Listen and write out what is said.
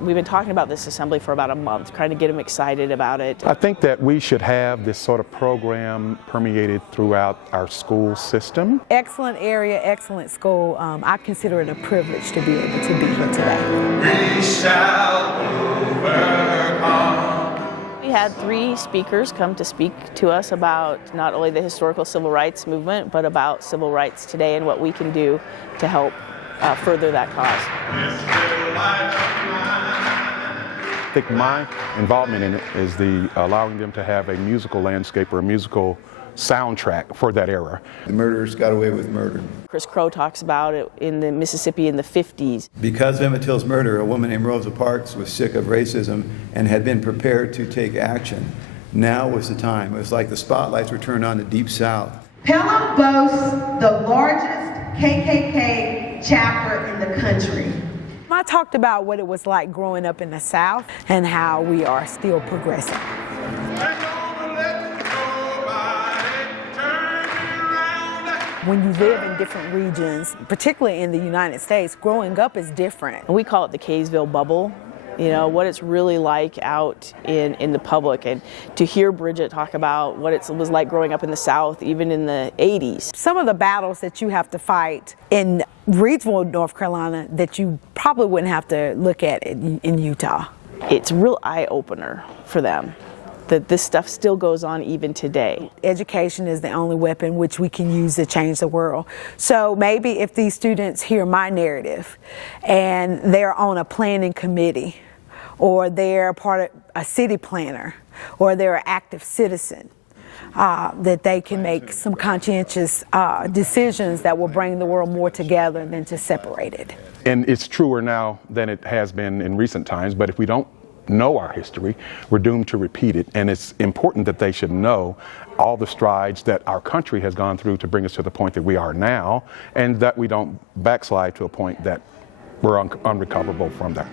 we've been talking about this assembly for about a month, trying to get them excited about it. I think that we should have this sort of program permeated throughout our school system. Excellent area, excellent school. I consider it a privilege to be able to be here today. We shall overcome. We had 3 speakers come to speak to us about not only the historical civil rights movement, but about civil rights today and what we can do to help further that cause. I think my involvement in it is allowing them to have a musical landscape or a musical soundtrack for that era. The murderers got away with murder. Chris Crowe talks about it in the Mississippi in the 50s. Because of Emmett Till's murder, a woman named Rosa Parks was sick of racism and had been prepared to take action. Now was the time. It was like the spotlights were turned on the Deep South. Pelham boasts the largest KKK chapter in the country. I talked about what it was like growing up in the South and how we are still progressing. When you live in different regions, particularly in the United States, growing up is different. We call it the Kaysville bubble, you know, what it's really like out in the public. And to hear Bridgett talk about what it was like growing up in the South, even in the 80s. Some of the battles that you have to fight in Greensboro, North Carolina, that you probably wouldn't have to look at in Utah. It's a real eye-opener for them, that this stuff still goes on even today. Education is the only weapon which we can use to change the world. So maybe if these students hear my narrative and they're on a planning committee, or they're part of a city planner, or they're an active citizen, that they can make some conscientious decisions that will bring the world more together than to separate it. And it's truer now than it has been in recent times, but if we don't know our history, we're doomed to repeat it. And it's important that they should know all the strides that our country has gone through to bring us to the point that we are now, and that we don't backslide to a point that we're unrecoverable from that.